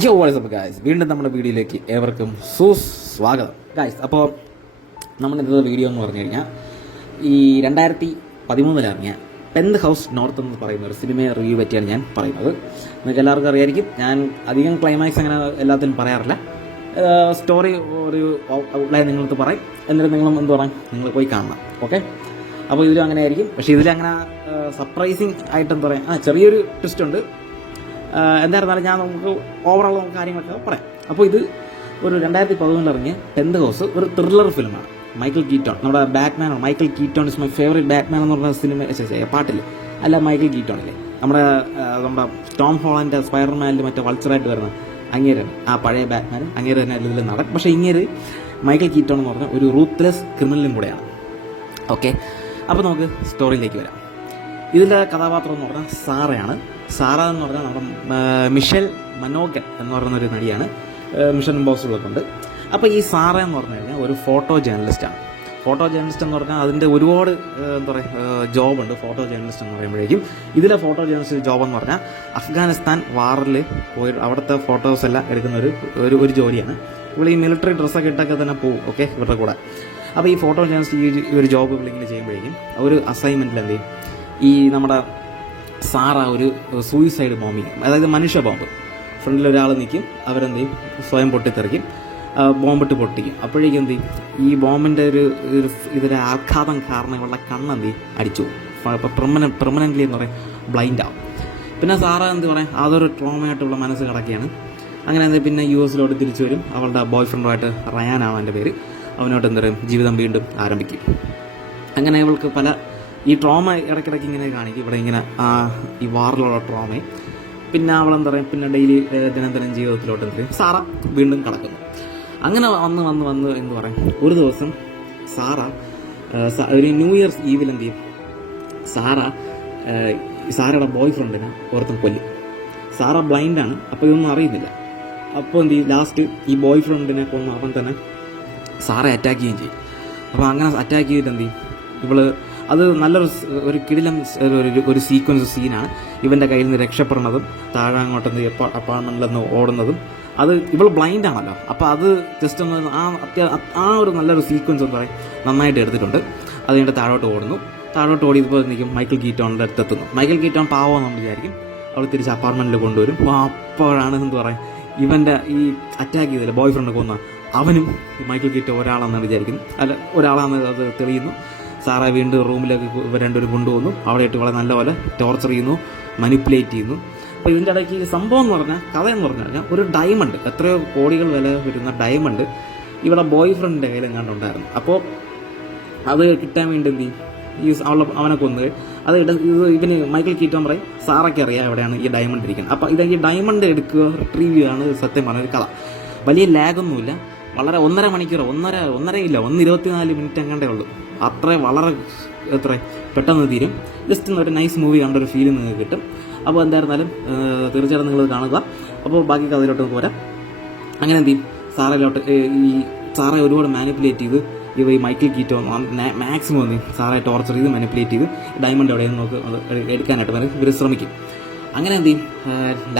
യോ WhatsApp guys, വീണ്ടും നമ്മുടെ വീഡിയോയിലേക്ക് ഏവർക്കും സുസ്വാഗതം ഗായ്സ്. അപ്പോൾ നമ്മൾ ഇന്നത്തെ വീഡിയോ എന്ന് പറഞ്ഞു കഴിഞ്ഞാൽ ഈ 2013 ഇറങ്ങിയ പെന്ത് ഹൗസ് നോർത്ത് എന്ന് പറയുന്ന ഒരു സിനിമയെ റിവ്യൂ പറ്റിയാണ് ഞാൻ പറയുന്നത്. നിങ്ങൾക്ക് എല്ലാവർക്കും അറിയായിരിക്കും, ഞാൻ അധികം ക്ലൈമാക്സ് അങ്ങനെ എല്ലാത്തിലും പറയാറില്ല. സ്റ്റോറി ഒരു ഔട്ട്ലൈൻ നിങ്ങൾക്ക് പറയും, എന്നിട്ട് നിങ്ങളും എന്ത് പറയും, നിങ്ങൾ പോയി കാണണം. ഓക്കെ, അപ്പോൾ ഇതിലും അങ്ങനെ ആയിരിക്കും. പക്ഷേ ഇതിലങ്ങനെ സർപ്രൈസിങ് ആയിട്ട് എന്താ പറയുക, ചെറിയൊരു ട്വിസ്റ്റ് ഉണ്ട്. എന്തായിരുന്നാലും ഞാൻ നമുക്ക് ഓവറോൾ കാര്യങ്ങളൊക്കെ പറയാം. അപ്പോൾ ഇത് ഒരു 2013 ഇറങ്ങിയ പെന്ത് ഹൗസ് ഒരു ത്രില്ലർ ഫിലിമാണ്. മൈക്കിൾ കീറ്റോൺ, നമ്മുടെ Batman, Michael ketone is my favourite Batman എന്ന് പറഞ്ഞ സിനിമ പാട്ടിൽ അല്ല, മൈക്കിൾ കീറ്റോണില്ലേ, നമ്മുടെ ടോം ഹോളൻ്റെ സ്പൈഡർമാനിൽ മറ്റേ വൾച്ചറായിട്ട് വരുന്ന അങ്ങേരാണ് ആ പഴയ ബാറ്റ്മാൻ. അങ്ങേര് തന്നെ ഇതിൽ നടക്കും. പക്ഷേ ഇങ്ങേര് മൈക്കിൾ കീറ്റോൺ എന്ന് പറഞ്ഞാൽ ഒരു റൂത്ത്ലെസ് ക്രിമിനലും കൂടെയാണ്. ഓക്കെ, അപ്പോൾ നമുക്ക് സ്റ്റോറിയിലേക്ക് വരാം. ഇതിൻ്റെ കഥാപാത്രം എന്ന് പറഞ്ഞാൽ സാറയാണ്. സാറ എന്ന് പറഞ്ഞാൽ നമ്മുടെ മിഷേൽ മനോഗൻ എന്ന് പറയുന്നൊരു നടിയാണ്. മിഷൻ ഇമ്പോസിബിളൊക്കെ ഉണ്ട്. അപ്പോൾ ഈ സാറ എന്ന് പറഞ്ഞു കഴിഞ്ഞാൽ ഒരു ഫോട്ടോ ജേർണലിസ്റ്റാണ്. ഫോട്ടോ ജേർണലിസ്റ്റ് എന്ന് പറഞ്ഞാൽ അതിൻ്റെ ഒരുപാട് എന്താ പറയുക ജോബുണ്ട്. ഫോട്ടോ ജേർണലിസ്റ്റ് എന്ന് പറയുമ്പോഴേക്കും ഇതിലെ ഫോട്ടോ ജേർണലിസ്റ്റ് ജോബ് എന്ന് പറഞ്ഞാൽ അഫ്ഗാനിസ്ഥാൻ വാറിൽ പോയി അവിടുത്തെ ഫോട്ടോസ് എല്ലാം എടുക്കുന്ന ഒരു ജോലിയാണ്. ഇവിടെ ഈ മിലിറ്ററി ഡ്രസ്സൊക്കെ ഇട്ടൊക്കെ തന്നെ പോകും. ഓക്കെ, ഇവരുടെ കൂടെ. അപ്പോൾ ഈ ഫോട്ടോ ജേർണലിസ്റ്റ് ഈ ഒരു ജോബ് ഇങ്ങനെ ചെയ്യുമ്പോഴേക്കും ഒരു അസൈൻമെൻറ്റിൽ എന്ത് ചെയ്യും, ഈ നമ്മുടെ സാറ ഒരു സൂയിസൈഡ് ബോംബിങ്, അതായത് മനുഷ്യ ബോംബ്, ഫ്രണ്ടിൽ ഒരാൾ നിൽക്കും, അവരെന്ത് ചെയ്യും, സ്വയം പൊട്ടിത്തെറിക്കും, ബോംബിട്ട് പൊട്ടിക്കും. അപ്പോഴേക്കും എന്ത് ചെയ്യും, ഈ ബോംബിൻ്റെ ഇതിലെ ആഘാതം കാരണം ഇവളുടെ കണ്ണെന്ത് ചെയ്യും, അടിച്ചു പോകും. പെർമനൻ്റ്ലി എന്ന് പറയും ബ്ലൈൻഡ് ആവും. പിന്നെ സാറ എന്ത് പറയും, അതൊരു ട്രോമയായിട്ടുള്ള മനസ്സ് കിടക്കുകയാണ്. അങ്ങനെ എന്ത് പിന്നെ US തിരിച്ചു വരും. അവളുടെ ബോയ് ഫ്രണ്ടുമായിട്ട് റയാനാണ് എൻ്റെ പേര്. അവനോട്ട് എന്ത് പറയും, ജീവിതം വീണ്ടും ആരംഭിക്കും. അങ്ങനെ ഇവൾക്ക് പല ഈ ട്രോമ ഇടയ്ക്കിടയ്ക്ക് ഇങ്ങനെ കാണിക്കും. ഇവിടെ ഇങ്ങനെ ഈ വാറിലുള്ള ട്രോമയും പിന്നെ അവളെന്താ പറയുക, പിന്നെ ഡെയിലി ദിനംദിനം ജീവിതത്തിലോട്ട് എന്ത് ചെയ്യും, സാറ വീണ്ടും കടക്കുന്നു. അങ്ങനെ വന്ന് എന്ന് പറയും, ഒരു ദിവസം സാറ ഒരു ന്യൂ ഇയർസ് ഈവിൽ എന്ത് ചെയ്യും, സാറയുടെ ബോയ് ഫ്രണ്ടിനെ ഓർത്തും കൊല്ലും. സാറ ബ്ലൈൻഡാണ്, അപ്പോൾ ഇതൊന്നും അറിയുന്നില്ല. അപ്പോൾ എന്ത് ചെയ്യും, ലാസ്റ്റ് ഈ ബോയ് ഫ്രണ്ടിനെ കൊന്ന് അവൻ തന്നെ സാറെ അറ്റാക്ക് ചെയ്യുകയും ചെയ്യും. അപ്പോൾ അങ്ങനെ അറ്റാക്ക് ചെയ്തിട്ട് എന്ത് ചെയ്യും, ഇവള് അത് നല്ലൊരു കിടിലം ഒരു സീനാണ്. ഇവൻ്റെ കയ്യിൽ നിന്ന് രക്ഷപ്പെടുന്നതും താഴെ അങ്ങോട്ടെന്ത് അപ്പാർട്ട്മെൻറ്റിൽ നിന്ന് ഓടുന്നതും. അത് ഇവൾ ബ്ലൈൻഡ് ആണല്ലോ, അപ്പോൾ അത് ജസ്റ്റ് ഒന്ന് ആ ഒരു നല്ലൊരു സീക്വൻസ് എന്ന് പറയും നന്നായിട്ട് എടുത്തിട്ടുണ്ട്. അത് കഴിഞ്ഞിട്ട് താഴോട്ട് ഓടിയപ്പോൾ നിൽക്കും മൈക്കിൾ കീറ്റോണിൻ്റെ അടുത്തെത്തുന്നു. മൈക്കിൾ കീറ്റോൺ പാവം നമ്മൾ വിചാരിക്കും. അവൾ തിരിച്ച് അപ്പാർട്ട്മെൻറ്റിൽ കൊണ്ടുവരും. അപ്പോഴാണ് എന്ത് പറയും, ഇവൻ്റെ ഈ അറ്റാക്ക് ചെയ്തില്ല ബോയ് ഫ്രണ്ട് കൊന്ന അവനും മൈക്കിൾ കീറ്റോ ഒരാളാണെന്ന് വിചാരിക്കുന്നു. അല്ല, ഒരാളാണെന്ന് അത് തെളിയുന്നു. സാറ വീണ്ടും റൂമിലേക്ക് ഇവർ രണ്ടുപേരും കൊണ്ടുപോകുന്നു. അവിടെ ഇട്ട് വളരെ നല്ലപോലെ ടോർച്ചർ ചെയ്യുന്നു, മനിപ്പുലേറ്റ് ചെയ്യുന്നു. അപ്പോൾ ഇതിൻ്റെ ഇടയ്ക്ക് സംഭവം എന്ന് പറഞ്ഞാൽ, കഥ എന്ന് പറഞ്ഞു കഴിഞ്ഞാൽ, ഒരു ഡയമണ്ട്, എത്രയോ കോടികൾ വില വരുന്ന ഡയമണ്ട് ഇവിടെ ബോയ് ഫ്രണ്ടിൻ്റെ കയ്യിലെങ്ങാണ്ടുണ്ടായിരുന്നു. അപ്പോൾ അത് കിട്ടാൻ വേണ്ടി എന്ത് ചെയ്യും, അവനെ കൊന്ന് അത് ഇവന് മൈക്കിൾ കീറ്റോൺ പറയും സാറയ്ക്ക് അറിയാം എവിടെയാണ് ഈ ഡയമണ്ട് ഇരിക്കുന്നത്. അപ്പോൾ ഈ ഡയമണ്ട് എടുക്കുക, റിട്രീവ് ചെയ്യുകയാണ് സത്യം പറഞ്ഞൊരു കഥ. വലിയ ലാഗൊന്നുമില്ല. വളരെ 1.5 മണിക്കൂർ, 1.24 മിനിറ്റ് എങ്ങാണ്ടേ ഉള്ളൂ. വളരെ പെട്ടെന്ന് തീരും. ജസ്റ്റ് ഒരു നൈസ് മൂവി കണ്ടൊരു ഫീൽ നിങ്ങൾക്ക് കിട്ടും. അപ്പോൾ എന്തായിരുന്നാലും തീർച്ചയായിട്ടും നിങ്ങൾ കാണുക. അപ്പോൾ ബാക്കി കഥയിലോട്ട് പോരാം. അങ്ങനെ എന്ത് ചെയ്യും, സാറെ ഒരുപാട് മാനിപ്പുലേറ്റ് ചെയ്ത് ഈ മൈക്കിൾ കീറ്റോ മാക്സിമം എന്ത് ചെയ്യും, സാറെ ടോർച്ചർ ചെയ്ത് മാനിപ്പുലേറ്റ് ചെയ്ത് ഡയമണ്ട് എവിടെയെന്ന് എടുക്കാനായിട്ട് ഇവർ ശ്രമിക്കും. അങ്ങനെ എന്ത് ചെയ്യും,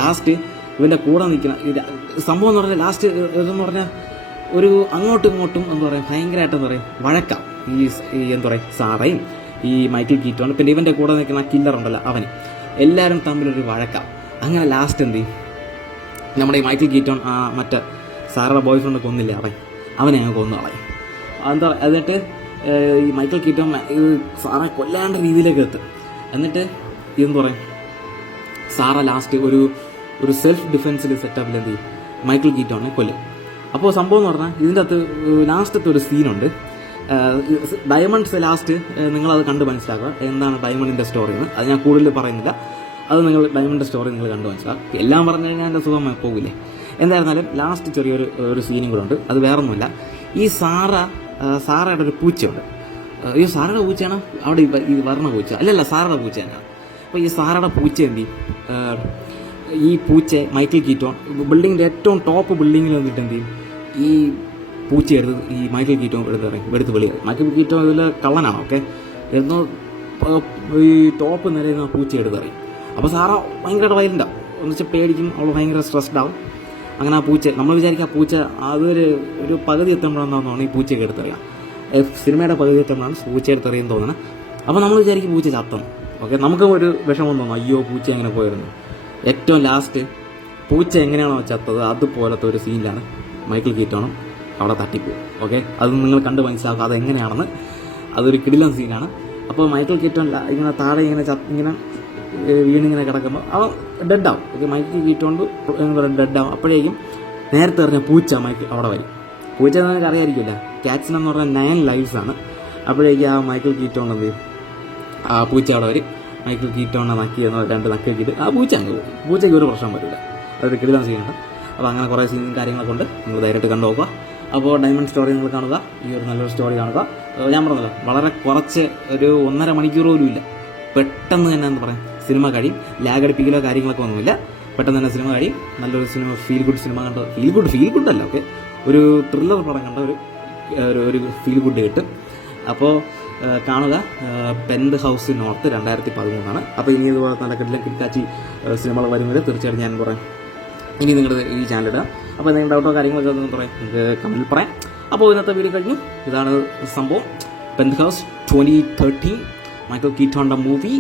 ലാസ്റ്റ് ഇവൻ്റെ കൂടെ നിൽക്കുന്ന സംഭവം എന്ന് പറഞ്ഞാൽ, ലാസ്റ്റ് ഇതെന്ന് പറഞ്ഞാൽ ഒരു അങ്ങോട്ടും ഇങ്ങോട്ടും എന്താ പറയുക ഭയങ്കരമായിട്ട് എന്താ പറയുക വഴക്കാം. ഈ എന്താ പറയുക സാറയും ഈ മൈക്കിൾ കീറ്റോൺ പിന്നെ ഇവൻ്റെ കൂടെ നിൽക്കുന്ന കില്ലർ ഉണ്ടല്ലോ അവന്, എല്ലാവരും തമ്മിലൊരു വഴക്കാം. അങ്ങനെ ലാസ്റ്റ് എന്ത് ചെയ്യും, നമ്മുടെ ഈ മൈക്കിൾ കീറ്റോൺ മറ്റേ സാറയുടെ ബോയ് ഫ്രണ്ട് കൊന്നില്ലേ അവനെ അങ്ങ് കൊന്നു കളയും. എന്താ എന്നിട്ട് ഈ മൈക്കിൾ കീറ്റോൺ സാറെ കൊല്ലാണ്ട രീതിയിലേക്ക് എത്തും. എന്നിട്ട് ഇതെന്ന് പറയും, സാറ ലാസ്റ്റ് ഒരു സെൽഫ് ഡിഫെൻസിൽ സെറ്റപ്പിൽ എന്ത് ചെയ്യും, മൈക്കിൾ കീറ്റോണിനെ കൊല്ലും. അപ്പോൾ സംഭവം എന്ന് പറഞ്ഞാൽ ഇതിൻ്റെ അകത്ത് ലാസ്റ്റത്തെ ഒരു സീനുണ്ട്. ഡയമണ്ട്സ് ലാസ്റ്റ് നിങ്ങളത് കണ്ട് മനസ്സിലാക്കുക എന്താണ് ഡയമണ്ടിൻ്റെ സ്റ്റോറി എന്ന്. അത് ഞാൻ കൂടുതൽ പറയുന്നില്ല. അത് നിങ്ങൾ ഡയമണ്ടിൻ്റെ സ്റ്റോറി നിങ്ങൾ കണ്ട് മനസ്സിലാക്കുക. എല്ലാം പറഞ്ഞു കഴിഞ്ഞാൽ എൻ്റെ സുഖം പോകില്ലേ. എന്തായിരുന്നാലും ലാസ്റ്റ് ചെറിയൊരു സീനും കൂടെ ഉണ്ട്. അത് വേറൊന്നുമില്ല, ഈ സാറയുടെ ഒരു പൂച്ചയുണ്ട്. ഈ സാറയുടെ പൂച്ചയാണ് അവിടെ ഈ വർണ്ണ പൂച്ച അല്ലല്ല, സാറയുടെ പൂച്ച തന്നെയാണ്. അപ്പോൾ ഈ സാറയുടെ പൂച്ച എന്ത് ചെയ്യും, ഈ പൂച്ച മൈക്കിൾ കീറ്റോൺ ബിൽഡിങ്ങിൻ്റെ ഏറ്റവും ടോപ്പ് ബിൽഡിങ്ങിൽ വന്നിട്ട് എന്ത് ചെയ്യും, ഈ പൂച്ച എടുത്ത് ഈ മൈക്കിൾ കീറ്റോൺ എടുത്ത് വെളിയായി. മൈക്കിൾ കീറ്റോൺ ഇതിൽ കള്ളനാണ്. ഓക്കെ, എന്നോ ഈ ടോപ്പ് നിലയിൽ പൂച്ച എടുത്തറിയും. അപ്പോൾ സാറ ഭയങ്കരമായിട്ട് വയലൻ്റാവും. എന്ന് വെച്ചാൽ പേടിക്കും, അവൾ ഭയങ്കര സ്ട്രെസ്ഡ് ആവും. അങ്ങനെ ആ പൂച്ച നമ്മൾ വിചാരിക്കുക ആ പൂച്ച ഒരു പകുതി എത്തുമ്പോഴാണെന്നാണ് ഈ പൂച്ചയൊക്കെ എടുത്തെറിയാം. സിനിമയുടെ പകുതി എത്തുമ്പോഴാണ് പൂച്ച എടുത്തെറിയെന്ന് തോന്നുന്നത്. അപ്പോൾ നമ്മൾ വിചാരിക്കും പൂച്ച ചത്തണം. ഓക്കെ, നമുക്ക് ഒരു വിഷമം തോന്നും, അയ്യോ പൂച്ച എങ്ങനെ പോയിരുന്നു. ഏറ്റവും ലാസ്റ്റ് പൂച്ച എങ്ങനെയാണോ ചത്തത് അതുപോലത്തെ ഒരു സീനിലാണ് മൈക്കിൾ കീറ്റോണും അവിടെ തട്ടിപ്പോവും. ഓക്കെ, അത് നിങ്ങൾ കണ്ട് മനസ്സിലാക്കുക അതെങ്ങനെയാണെന്ന്. അതൊരു കിടിലൻ സീനാണ്. അപ്പോൾ മൈക്കിൾ കീറ്റോൺ ഇങ്ങനെ താഴെ ഇങ്ങനെ വീണിങ്ങനെ കിടക്കുമ്പോൾ അവൻ ഡെഡാവും. Okay, Michael കീറ്റോണ്ട് ഡെഡാവും. അപ്പോഴേക്കും നേരത്തെ എറിഞ്ഞ പൂച്ച അവിടെ വരും. പൂച്ച നിങ്ങൾക്ക് അറിയാമായിരിക്കില്ല, ക്യാറ്റ്സിനെന്ന് പറഞ്ഞാൽ 9 lives ആണ്. അപ്പോഴേക്കും ആ മൈക്കിൾ കീറ്റോൺ എന്ത് ചെയ്യും, ആ പൂച്ച അവിടെ വരും. മൈക്കിൾ കീറ്റോണിനെ നക്കി 2 നക്കിയിട്ട് ആ പൂച്ച അങ്ങ് പോകും. പൂച്ചയ്ക്ക് ഒരു പ്രശ്നം വരില്ല. അതൊരു കിടിലൻ സീനാണ്. അപ്പോൾ അങ്ങനെ കുറേ സീനും കാര്യങ്ങളൊക്കെ ഉണ്ട്, നിങ്ങൾ ധൈര്യമായിട്ട് കണ്ടു നോക്കുക. അപ്പോൾ ഡയമണ്ട് സ്റ്റോറി നിങ്ങൾ കാണുക, ഈ ഒരു നല്ലൊരു സ്റ്റോറി കാണുക. ഞാൻ പറഞ്ഞല്ലോ, വളരെ കുറച്ച് ഒരു 1.5 മണിക്കൂർ പോലും ഇല്ല, പെട്ടെന്ന് തന്നെ എന്താ പറയുക സിനിമ കഴിയും. ലാഗ് അടിപ്പിക്കലോ കാര്യങ്ങളൊക്കെ ഒന്നുമില്ല, പെട്ടെന്ന് തന്നെ സിനിമ കഴിയും. നല്ലൊരു സിനിമ, ഫീൽ ഗുഡ് സിനിമ കണ്ട ഫീൽ ഗുഡ് അല്ല, ഓക്കെ, ഒരു ത്രില്ലർ പടം കണ്ട ഒരു ഫീൽ ഗുഡ് കിട്ടും. അപ്പോൾ കാണുക. പെൻത് ഹൗസ് നോർത്ത് 2013 അപ്പോൾ ഇനി ഇതുപോലെ നല്ല കിടക്കാച്ചി സിനിമകൾ വരുന്നത് തീർച്ചയായിട്ടും ഞാൻ പറയാം. ഇനി നിങ്ങളുടെ ഈ ചാനലിടുക. അപ്പോൾ എന്തെങ്കിലും ഡൗട്ടോ കാര്യങ്ങളൊക്കെ ഒന്ന് പറയാം, നിങ്ങൾക്ക് കമൻറ്റിൽ പറയാം. അപ്പോൾ ഇന്നത്തെ വീഡിയോ കഴിഞ്ഞു. ഇതാണ് സംഭവം, പെൻത് ഹൗസ് 2013 മൈക്കിൾ കീറ്റോണിൻ്റെ മൂവി.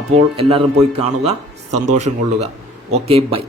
അപ്പോൾ എല്ലാവരും പോയി കാണുക, സന്തോഷം കൊള്ളുക. Okay, by.